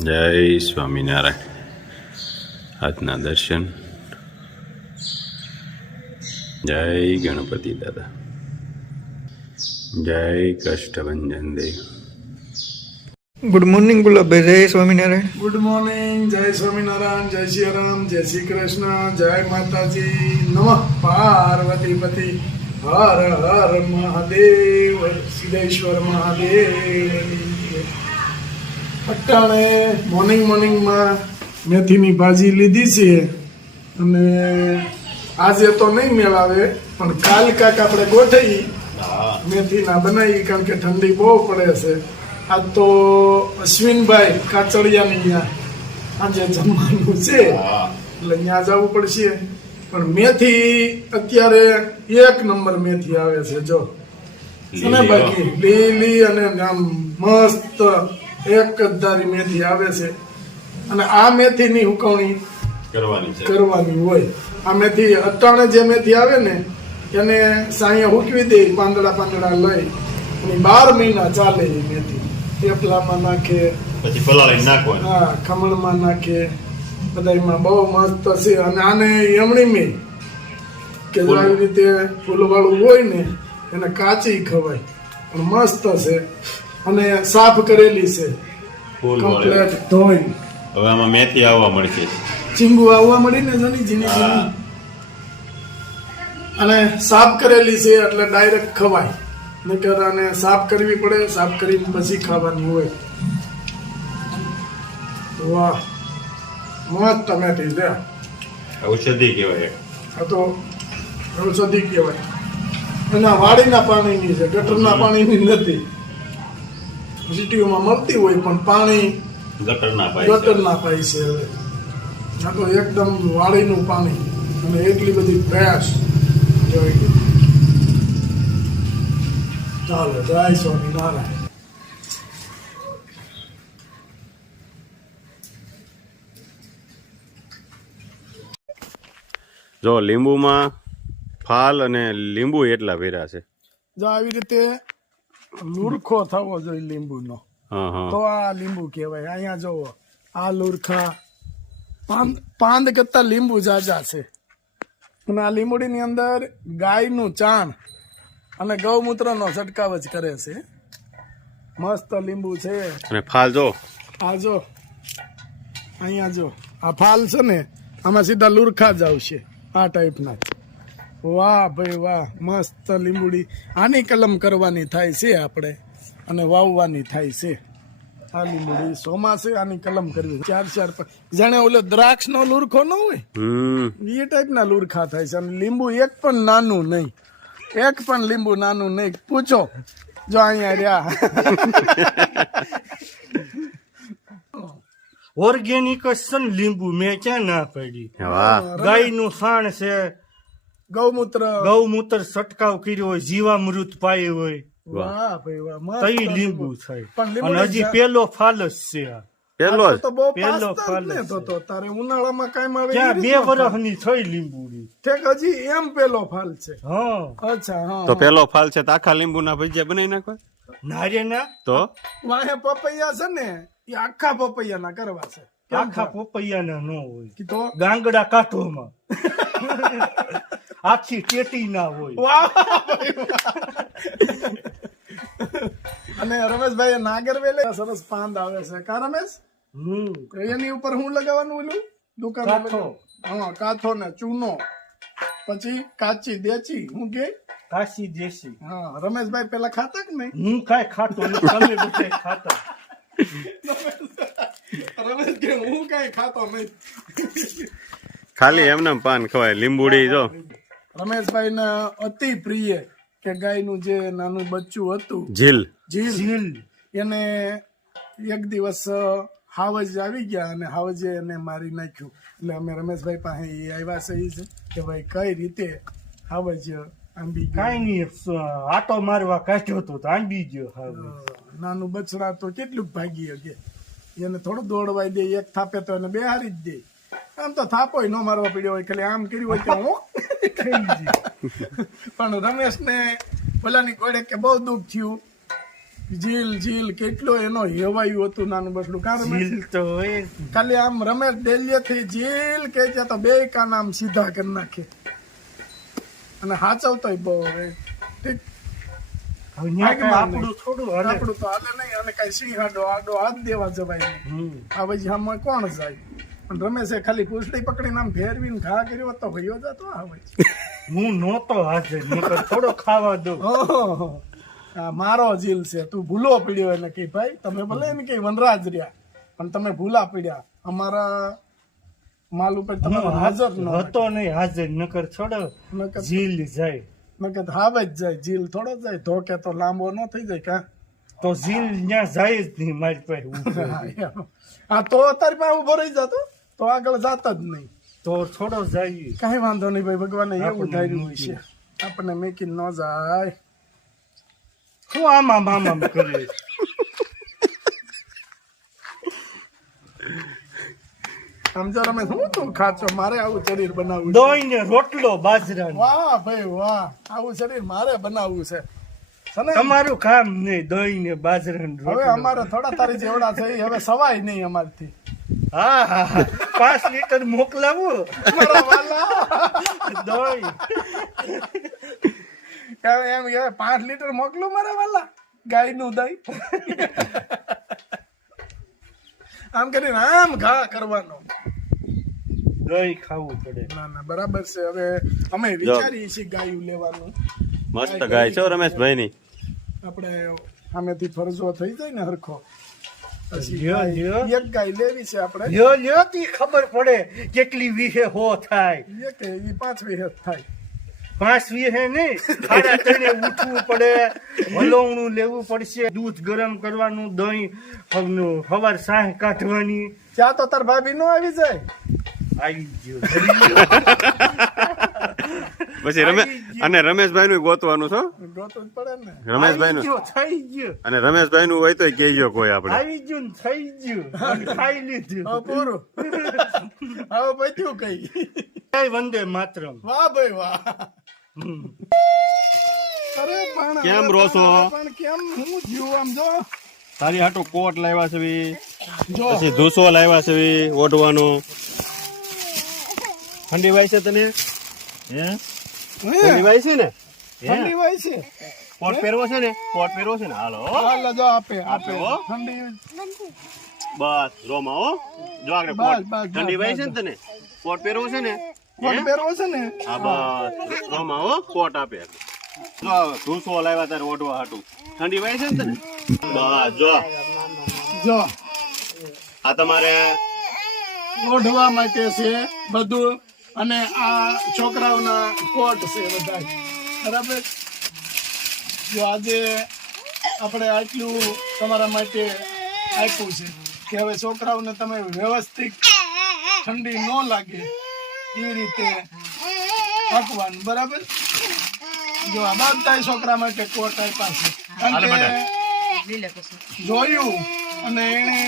જય સ્વામિનારાયણ. આજના દર્શન. જય ગણપતિ દાદા. જય કષ્ટભંજન દેવ. Good morning Gulabbhai. જય સ્વામિનારાયણ. Good morning. જય સ્વામિનારાયણ. જય શ્રી રામ. જય શ્રી કૃષ્ણ. જય માતાજી. નમઃ પાર્વતી પતિ. હર હર મહાદેવ. સિદ્ધેશ્વર મહાદેવ. અટાણે મોર્નિંગમાં મેથીની ભાજી લીધી છે અને આજે તો નહીં મેળાવે પણ કાલ કાક આપણે ગોઠવી મેથીના બનાવી, કારણ કે ઠંડી બહુ પડે છે. આજ તો અશ્વિનભાઈ કાચડિયાની અહીંયા આજે જમવાનું છે એટલે ત્યાં જવું પડશે. પણ મેથી અત્યારે 1 નંબર મેથી આવે છે. જો અને બાકી લીલી અને આમ મસ્ત એક જ ધારી મેથી આવે છે. અને આ મેથીની હુકવણી કરવાની હોય. આ મેથી અટાણે જે મેથી આવે ને એને સાંયા હુકવી દે, પાંદડા લઈ અને 12 મહિના ચાલે એ મેથી. થેપલામાં નાખે, પછી પલાળી નાખવાનું. હા, ખમણમાં નાખે, બધામાં બહુ મસ્ત છે. અને આને એમણી મેં કે આવી રીતે ફૂલવાળું હોય ને એને કાચી ખવાય પણ મસ્ત છે. અને સાફ કરેલી છે કમ્પ્લીટ ધોઈ. હવે આમાં મેથી આવવા મળશે, ચીંગુ આવવા મળી ને ઝીણી. અને સાફ કરેલી છે એટલે ડાયરેક્ટ ખવાય. નકર આને સાફ કરવી પડે, સાફ કરીને પછી ખાવાની હોય. વાહ, મસ્ત ટમેટી લે. ઔષધિ કહેવાય. આ તો ઔષધિ કહેવાય. એના વાડીના પાણીની છે, ગટરના પાણીની નથી. સિટીઓમાં મળતી હોય પણ પાણી ગટરના પાય છે હવે. આ તો એકદમ વાડીનું પાણી અને એટલી બધી ફ્રેશ. ચાલો, જય સ્વામિનારાયણ. જો લીંબુમાં ફાલ અને લીંબુ એટલા ભર્યા છે. જો આવી રીતે લુરખો થવો જોઈએ લીંબુનો, તો આ લીંબુ કહેવાય. અહીંયા જોવો, આ લુરખા પાંદ કરતા લીંબુ જાજા છે. અને આ લીંબુડીની અંદર ગાયનું ચાણ અને ગૌમૂત્રનો છંટકાવ જ કરે છે. મસ્ત લીંબુ છે. અને ફાલ જો, આ જો અહીંયા જો, આ ફાલ છે ને આમાં સીધા લુરખા જ આવશે આ ટાઈપના. વાહ ભાઈ વાહ, મસ્ત લીંબુડી. આની કલમ કરવાની થાય છે આપણે અને વાવવાની થાય છે. આ લીંબુડી ચોમાસે આની કલમ કરવી. 4 જાણે ઓલો દ્રાક્ષ નો લુરખો ન હોય એ ટાઈપના લુરખા થાય છે. અને લીંબુ એક પણ નાનું નહીં, એક પણ લીંબુ નાનું નહીં. પૂછો, જો અહીંયા રહ્યા. ઓર્ગેનિક છે ને લીંબુ, મેં ક્યાં ના પડી. ગાયનું સાણ છે, ગૌમૂત્ર છંટકાવ કર્યો હોય, જીવામૃત પાયું હોય. વાહ ભાઈ વાહ, તઈ લીંબુ થાય. અને હજી પેલો ફાલ જ છે. પેલો તો બહુ પાસ્તા જ ને. તો તારે ઉનાળામાં કાંઈ આવે ક્યાં 2 વર્ષની થઈ લીંબુડી. ઠેક, હજી એમ પેલો ફાલ છે. હા, અચ્છા, હા. તો પેલો ફાલ છે તો આખા લીંબુના ભજીયા બનાવી નાખવા. ના રે ના, તો વાહે પપૈયા છે ને એ આખા પપૈયાના કરવા છે. આખા પપૈયાના ન હોય, તો ગાંગડા કાંઠોમાં આખી ટેટી ના હોય. અને રમેશભાઈ નાગરવેલે સરસ પાંદ આવે છે. કા રમેશ, એની ઉપર હું લગાવવાનું ઓલું દુકાન? હા, કાથો ને ચૂનો, પછી કાચી દેચી. હું કે કાશી દેશી. હા, રમેશભાઈ પેલા ખાતા કે નહીં? હું કાંઈ ખાતો નથી, તમે બધા ખાતા. રમેશ કે હું કઈ ખાતો નહીં, ખાલી એમના પાન ખવાય. લીંબુડી જો રમેશભાઈ ને અતિ પ્રિય કે ગાયનું જે નાનું બચ્ચું હતું ઝીલ, એને એક દિવસ હાવજ આવી ગયા અને હાવજે એને મારી નાખ્યું. એટલે અમે રમેશભાઈ પાસે એ આવ્યા છે કે ભાઈ કઈ રીતે હાવજ આંબી ગયો. કાંઈ નહીં, આટો મારવા કાઢ્યો હતો તો આંબી ગયો. નાનું બછડા તો કેટલું ભાગી શકે, એને થોડું દોડવાઈ દે, એક થાપે તો એને બેહારી જ દે. આમ તો થાપો ન મારવા પડ્યો હોય, ખાલી આમ કર્યું હોય કે હું. પણ રમેશ ને ઓલાની કોડે કે બહુ દુઃખ થયું જીલ કેટલો એનો હેવાયું હતું નાનું બસડું કા રમેશ? જીલ તો હોય જ. ખાલી આમ રમેશ ડેલીએથી જીલ કે છે તો બે કાન આમ સીધા કરી નાખે અને હાચવતોય બહુ હવે ઠીક. હવે ન્યા કાંઈ આપણું થોડું હાલે. આપણું તો હાલે નહીં અને કઈ સિંહ આડો હાથ દેવા જવાય નહીં. આ પછી આમાં કોણ જાય? અને રમેશે ખાલી પૂછડી પકડીને આમ ફેરવીને ઘા કર્યો હોત તો ભયો જતો આવે. હું નહોતો હાજર, નકર થોડો ખાવા દઉં. ઓહો આ મારો જીલ છે, તું ભૂલો પડ્યો એને કે ભાઈ તમે ભલે એને કે વનરાજ રહ્યા પણ તમે ભૂલા પડ્યા અમારા માલ ઉપર તમે હાજર ન હતો નહીં હાજર, નકર છોડો નકર જીલ જાય. હાવ જ જાય. જીલ થોડો જાય, ધોકે તો લાંબો ન થઈ જાય કા? તો જીલ ત્યાં જાય જ નહીં મારી પાસે ઊભો. હા તો તારી પાસે ઉભો રહી જતો તો આગળ જાત જ નહીં. તો થોડો જાય. કઈ વાંધો નહીં ભાઈ, ભગવાને એવું આપણને ધાર્યું હોય છે આપણને મેકીને ન જાય. હું આમ કરે. સમજો રમેશ, હું તું ખાચો? મારે આવું શરીર બનાવવું છે. દહીં ને રોટલો બાજરાનો. વાહ ભાઈ વાહ, આવું શરીર મારે બનાવવું છે. છે ને? તમારું કામ નહીં, દહીં ને બાજરાનો હવે રોટલો. અમારે થોડા તારી જેવડા છે ઈ હવે સવાય નહીં અમારથી. હા 5 લીટર મોકલાવું મારા વાલા. દહીં. એમ કે 5 લીટર મોકલું મારા વાલા ગાયનું દહીં. આમ કરીને આમ ઘા કરવાનો. દહીં ખાવું પડે. ના ના બરાબર છે. હવે અમે વિચારીએ છીએ ગાયું લેવાનું. મસ્ત ગાય છે હો રમેશભાઈ ની. આપણે સામેથી ફરજો થઈ જાય ને હરખો પછી લ્યો, લ્યો. એક ગાય લેવી છે આપણે. લ્યો તી ખબર પડે કેટલી વીહે હો થાય. એક એ 5 વિહત થાય. 5 વીહે નહીં, 3:30 ઉઠવું પડે, હલવણું લેવું પડશે, દૂધ ગરમ કરવાનું, દહીં સવાર સાહ કાઢવાની. ત્યાં તો તાર ભાભી નો આવી જાય. આવી ગયો. પછી રમેશભાઈ નું ગોતવાનું છો. ગોતવું જ પડે ને. રમેશભાઈ નું આવી ગયો, થઈ ગયો. અને રમેશભાઈ નું હોય તો કહેજો કોઈ આપણે. આવી ગયું ને થઈ ગયું અને ખાઈ લીધું. હવે પૂરું. હવે પત્યું કઈ. જય વંદે માતરમ. વાહ ભાઈ વાહ. અરે પણ કેમ રોશો? પણ કેમ હું જીવ આમ જો તારી હાટુ કોટ લાવ્યા છે, જો પછી ધૂસો લાવ્યા છે ઓઢવાનો. ઠંડી વાય છે તને? હે ઠંડી વાય છે ને? ઠંડી હોય છે. કોટ પહેરવો છે ને? કોટ પહેરવો છે ને? હાલો હાલ જો આપે હો. ઠંડી. બસ રોમા હો. જો આગળ બસ, કોટ. બસ, ઠંડી બસ, વાય છે ને તને? કોટ પહેરવો છે ને? કોટ પહેરવો છે ને? હા બસ રોમા હો. કોટ આપે. જો ધૂસો લાવ્યા તારે ઓઢવા હાટુ. ઠંડી વાય છે ને તને? બસ જો જો આ તમારે ઓઢવા માટે છે બધું અને આ છોકરાઓના કોટ છે બધા. બરાબર. જો આજે આપણે આટલું તમારા માટે આપ્યું છે કે હવે છોકરાઓને તમે વ્યવસ્થિત ઠંડી ન લાગે એ રીતે આપવાનું. બરાબર. જો આ બધા છોકરા માટે કોટ આપ્યા છે કારણ કે જોયું અને એને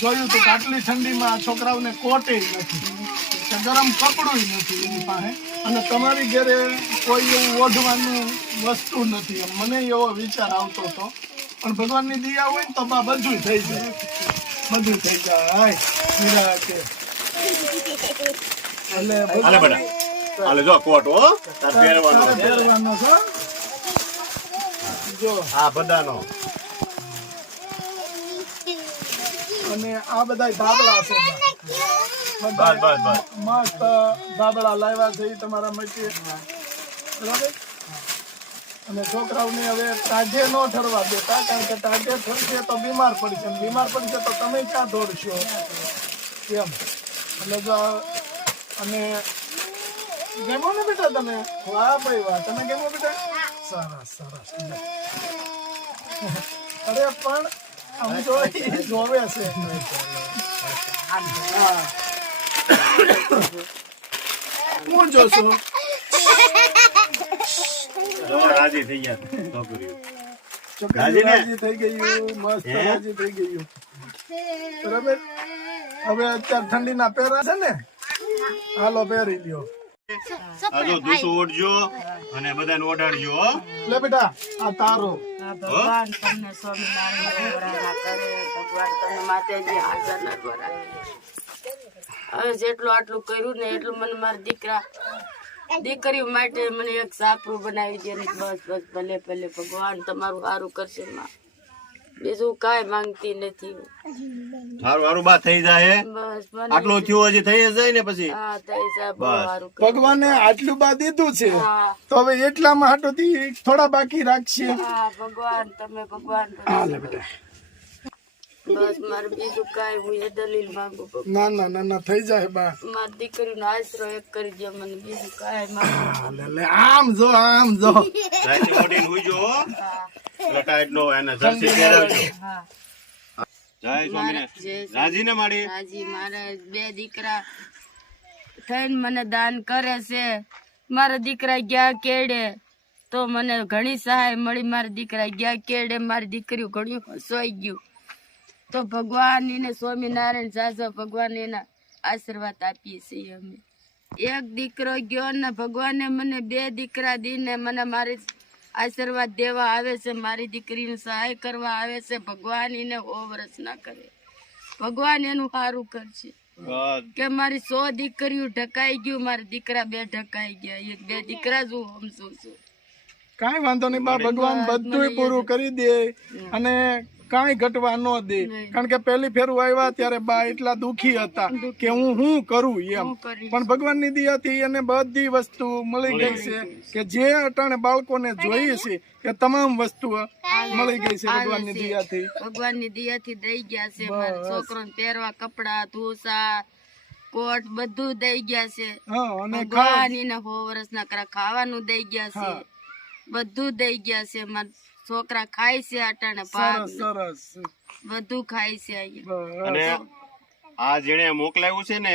જોયું તો આટલી ઠંડીમાં છોકરાઓને કોટે નથી કે ગરમ કપડું નથી એની પાસે અને તમારી ઘરે કોઈ એવું ઓઢવાનું વસ્તુ નથી. મને એવો વિચાર આવતો હતો પણ ભગવાનની દયા હોય ને તો બા બધું થઈ જાય. બધું થઈ જાય નિરાંતે. એટલે હાલે બેટા હાલે જો કોટ હો તાર પહેરવાનો તારે છે. પહેરવાનો છે. જો આ બધાનો અને આ બધા ધાબળા છે. બસ બસ બસ મસ્ત ધાબળા લાવ્યા છે એ તમારા માટે. બરાબર. અને છોકરાઓને હવે ટાઢે ન ઠરવા દેતા કારણ કે ટાઢે ઠરશે તો બીમાર પડશે અને બીમાર પડશે તો તમે ક્યાં દોડશો એમ. એટલે જો અને ગેમો ને બેટા તમે? વાહ ભાઈ વાહ. તમે ગેમો બેટા? સરસ સરસ. અરે પણ આમ જો ઈ જોવે છે. હા. હું જોશું. રાજી થઈ ગયા છોકરીઓ. છોકરીઓ રાજી ને? રાજી થઈ ગયું. મસ્ત હે? રાજી થઈ ગયું. બરાબર. હવે અત્યારે ઠંડીના પહેરા છે ને, હાલો પહેરી લ્યો. આ જો દૂસો ઓઢજો અને બધાને ઓઢાડજો હો. લે બેટા આ તારો ભગવાન તમને સ્વામિનારાયણ વરાણા કરે, ભગવાન તમને માતાજી હાજર ન કરાવે. હવે જેટલું આટલું કર્યું ને એટલું મને મારા દીકરી માટે મને એક સાપરું બનાવી દે ને બસ બસ ભલે ભલે ભગવાન તમારું સારું કરશે માં. બીજું કાંઈ માંગતી નથી. સારું સારું બા થઈ જાય. બસ મને આટલું થયું હજી થઈ જ જાય ને પછી. હા થઈ જાય બહુ બસ. સારું કરે. ભગવાને આટલું બા દીધું છે હા તો હવે એટલામાં હાટોથી થોડા બાકી રાખશે. હા ભગવાન તમે ભગવાન લે બેટા બસ મારે બીજું કાંઈ હું એ દલીલ માંગુ ભગવાન. ના ના ના ના થઈ જાય બા. મારી દીકરીનો આશરો એક કરી દે મને, બીજું કાંઈ માંગુ. લે લે આમ જો રાતની મોઢીને હુઈજો હો. પેલો ટાઈટ નો હોય એને જર્સી પહેરાવજો. હા જય સ્વામિનારાયણ. રાજી ને માડી. હાજી મારા બે દીકરા થઈને મને દાન કરે છે. મારા દીકરા ગયા કેડે તો મને ઘણી સહાય મળી. મારા દીકરા ગયા કેડે મારી દીકરીઓ ઘણું હસવાઈ ગયું તો ભગવાન એને સ્વામિનારાયણ જાજો ભગવાન એના આશીર્વાદ આપીએ છીએ અમે. એક દીકરો ગયો ને ભગવાને મને બે દીકરા દીને મને મારી આશીર્વાદ દેવા આવે છે. મારી દીકરીને સહાય કરવા આવે છે. ભગવાન એને ઓવરસ ના કરે. ભગવાન એનું સારું કરશે બસ. કે મારી 100 દીકરીઓ ઢકાઈ ગયું, મારા દીકરા 2 ઢકાઈ ગયા. એક 2 દીકરા જ હું સમજુ છું. કાંઈ વાંધો નહીં બા. ભગવાન બધું પૂરું કરી દે અને કાંઈ ઘટવા ન દે. કારણ કે પહેલી ફેરું આવ્યા ત્યારે બા એટલા દુખી હતા કે હું શું કરું એમ. હું કરીશ. પણ ભગવાનની દયાથી એને બધી વસ્તુ મળી ગઈ છે કે જે અટાણે બાળકોને જોઈએ છે એ તમામ વસ્તુ મળી ગઈ છે ભગવાનની દયાથી. ભગવાનની દયાથી દઈ ગયા છે. મારા છોકરાને પહેરવા કપડા ધોસા કોટ બધું દઈ ગયા છે. હા અને ભગવાન એને 100 વર્ષના કરા ખાવાનું દઈ ગયા છે. બધું દઈ ગયા છે. મારા છોકરા ખાય છે અટાણે ભાત સરસ બધું ખાય છે અહીંયા. અને આ જેણે મોકલાવ્યું છે ને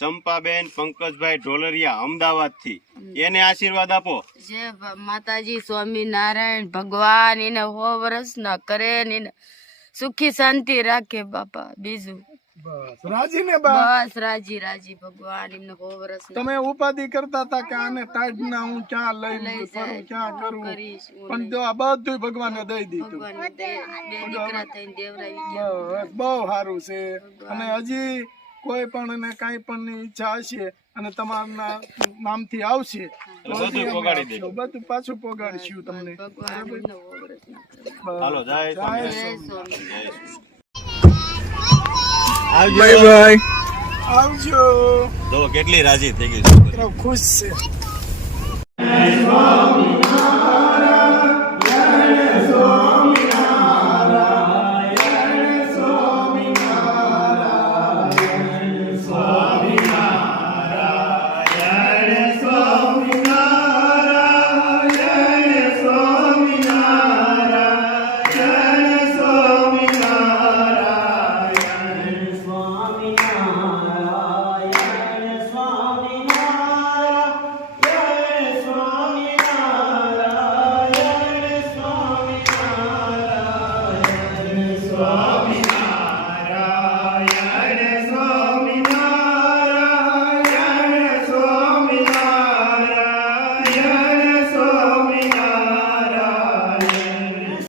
ચંપાબેન પંકજભાઈ ઢોલરિયા અમદાવાદ થી, એને આશીર્વાદ આપો. જય માતાજી સ્વામિનારાયણ. ભગવાન એને 100 વર્ષ ના કરે ને એને સુખી શાંતિ રાખે બાપા. બીજું બસ રાજી ને બા. બસ રાજી રાજી ભગવાન એમને 100 વર્ષ તમે ઉપાધિ કરતા હતા કે આને ટાઈટ ના હું ક્યાં લઈ ફરું ક્યાં કરું, કરીશ. પણ જો આ બધું ભગવાને દઈ દીધું. ભગવાન બે દીકરા થઈને દેવરાવી ગયા. બસ બહુ સારું છે. અને હજી કોઈ પણ ને કાંઈ પણ ની ઈચ્છા હશે અને તમારા નામથી આવશે તો બધું હજી અમે પોગાડી દે. આપશું. બધું પાછું પોગાડીશું તમને. ભગવાન એમને 100 વર્ષ ના કરે. હાલો જય જય સ્વામિનારાયણ. સ્વામિનારાયણ. Bye bye. આવજો. જો કેટલી રાજી થઈ ગઈ છે. ખુશ છે. જય સ્વામિનારાયણ.